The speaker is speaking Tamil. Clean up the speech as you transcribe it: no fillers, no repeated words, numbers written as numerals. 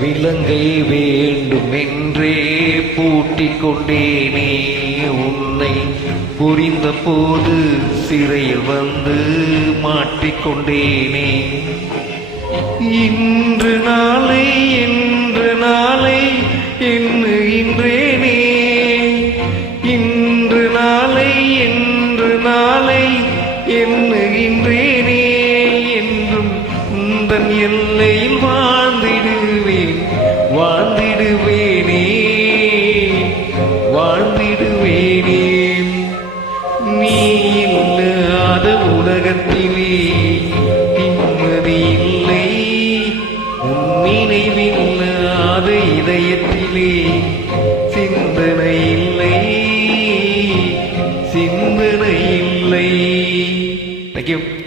விலங்கை வேண்டுமென்றே பூட்டிக் கொண்டேனே, உன்னை புரிந்த போது சிறையில் வந்து மாட்டிக்கொண்டேனே. இன்று நாளை என்று நாளை எண்ணுகின்றேனே, இன்று நாளை என்று நாளை எண்ணுகின்றேனே. என்றும் உந்தன் எல்லையில் வாழ்ந்திடுவேன், வாழ்ந்திடுவேனே, வாழ்ந்திடுவேனே. நீ இல்லாத உலகத்திலே நிம்மதி இல்லை, உன் நினைவில்லாத இதயத்திலே சிந்தனை இல்லை, சிந்தனை இல்லை. Thank you.